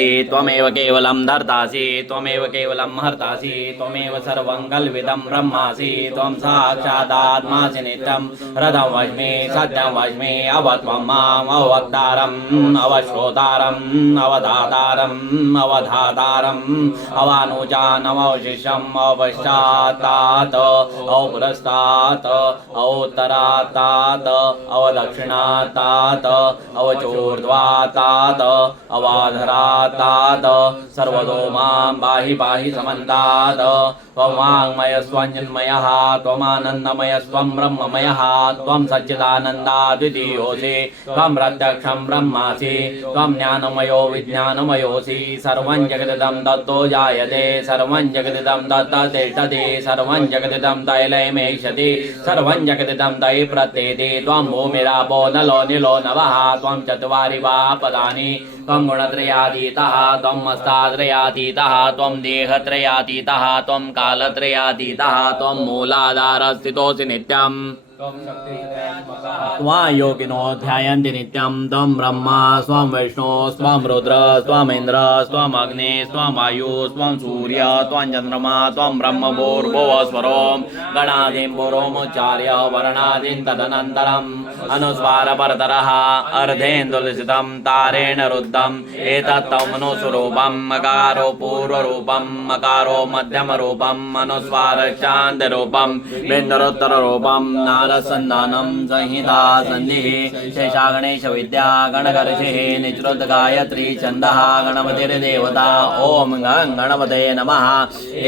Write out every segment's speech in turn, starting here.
त्वमेव केवलं धर्तासि त्वमेव केवलं हर्तासि त्वमेव सर्वं कल्पितं ब्रह्मासि त्वं साक्षादात्मासि नित्यं रथं वच्मि सत्यं वच्मि अवत्वं माम् अवक्तारम् अवश्रोतारम् अवधातारम् अवधातारम् अवानुजान् अवशिष्यम् अवपश्चात्तात् अवपुरस्तात् अवोत्तरात्तात् अवदक्षिणात्तात् अवचोर्ध्वात्तात् अवाधरात् सर्वतो मां पाहि पाहि समन्तात् त्वं वाङ्मयस्त्वञ्जन्मयः त्वमानन्दमयस्त्वं ब्रह्ममयः त्वं सच्चिदानन्दाद्वितीयोऽसि त्वं प्रत्यक्षं ब्रह्मासि त्वं ज्ञानमयो विज्ञानमयोऽसि सर्वं जगदिदं तत्तो जायते सर्वं जगदिदं तत्तिष्ठति सर्वं जगदिदं तैलयमेष्यति सर्वं जगदिदं तै प्रत्येति त्वं भूमिरापो नलो निलो नभः त्वं चत्वारि वा पदानि त्वं गुणत्रयातीतः त्वं मस्तात्रयातीतः त्वं देहत्रयातीतः त्वं कालत्रयातीतः त्वं मूलाधारस्थितोऽसि नित्यम् त्वां योगिनो ध्यायन्ति नित्यं त्वं ब्रह्मा स्वं विष्णु स्वं रुद्र स्वमिन्द्र स्वमग्नि स्वं वायु स्वं सूर्य त्वं चन्द्रमा त्वं ब्रह्म भूर्भुवस्वरो गणादिं पुरोमुच्चार्य वर्णादीन् तदनन्तरम् अनुस्वारपरतरः अर्धेन्दुलसितं तारेण रुद्धम् एतत्तमनुस्वरूपं मकारो पूर्वरूपं मकारो मध्यमरूपं अनुस्वारशान्तरूपं बिन्दुरुत्तररूपं नारसन्धानं संहिता सन्धिः शेषा गणेश विद्या गणकर्षिः निश्रुत गायत्री छन्दः गणपतिर्देवता ॐ गं गणपतये नमः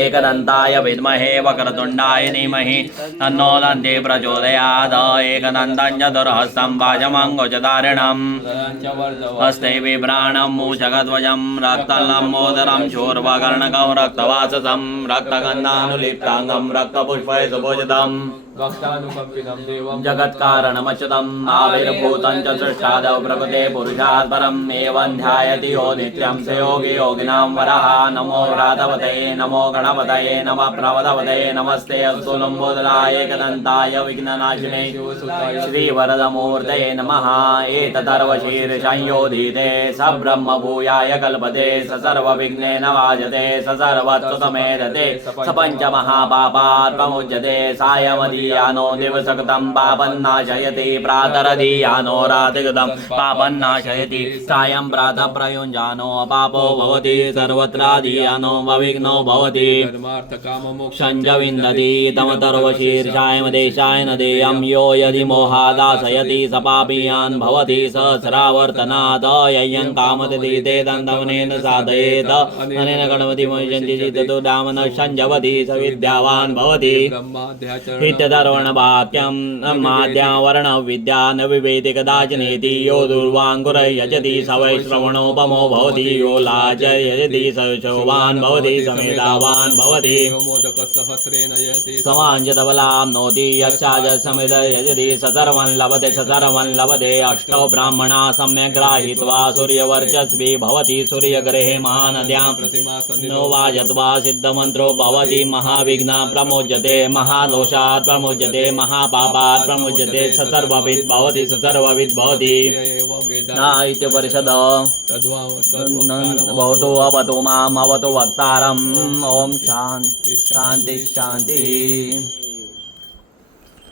एकदन्ताय विद्महे वक्रतुण्डाय धीमहि तन्नो दन्ति प्रचोदयात् एकदन्तं चतुर्हस्तं वाजमङ्गुचधारिणम् हस्ते बिभ्राणं मूषकध्वजं रक्तलम्बोदरं शूर्पकर्णकं रक्तवाससं रक्तगन्धानुलिप्ताङ्गं रक्तपुष्पै सुभूषितम् जगत्कारणमच्युतम् आविर्भूतं च सृष्टादौ प्रकृते पुरुषात् परम् एवं ध्यायति यो नित्यं स योगी योगिनां वरः नमो व्रातपतये नमो गणपतये नमः प्रवदपतये नमस्ते अस्तु लम्बोदराय एकदन्ताय विघ्ननाशिने श्रीवरदमूर्तये नमः एतदर्वशीर्षंयोधीते स ब्रह्मभूयाय कल्पते स सर्वविघ्नेन वाजते स सर्वत्र समेधते स पञ्चमहापापात् प्रमुच्यते सायमदीयानो दिवसकृतं पापन्नाशयति प्रातरदीयानो रातिकृतं पापन्नाशयति सायं प्रातः प्रयुञ्जानो पापो भवति सर्वत्रादीयानो विघ्नो भवति मोक्षं च विन्दति तमतर्वशीर्षाय देशाय न देयं यो यदि मोहादाशयति स पापीयान् भवति सहस्रावर्तनात् ययं कामति ते दन्तवनेन साधयेत् अनेन गणपतिमुच्यन्ति चतुर्धामनः सञ्जवति स विद्यावान् भवति इत्यधर्वणवाक्यं माद्यावरण विद्या न विवेति कदाचिनेति यो दुर्वाङ्कुर यजति स वै श्रवणोपमो भवति यो लाज यजति स शोभान् भवति समेधावान् भवति समाञ्जतबलां नोति यक्षाज समेध यजति स सर्वं लभते अष्टौ ब्राह्मणा सम्यक् ग्राहीत्वा सूर्यवर्चस्वी भवति सूर्यग्रहे महानद्यां नो वाजत्वा सिद्धमन्त्रो भवति महाविघ्ना प्रमोज्यते महादोषात् प्रमुच्यते महापापात् प्रमुच्यते स सर्वविद् भवति स सर्वविद् भवति न इत्युपनिषद भवतु अवतु माम् अवतु वक्तारम् ॐ शान्ति शान्ति शान्तिः।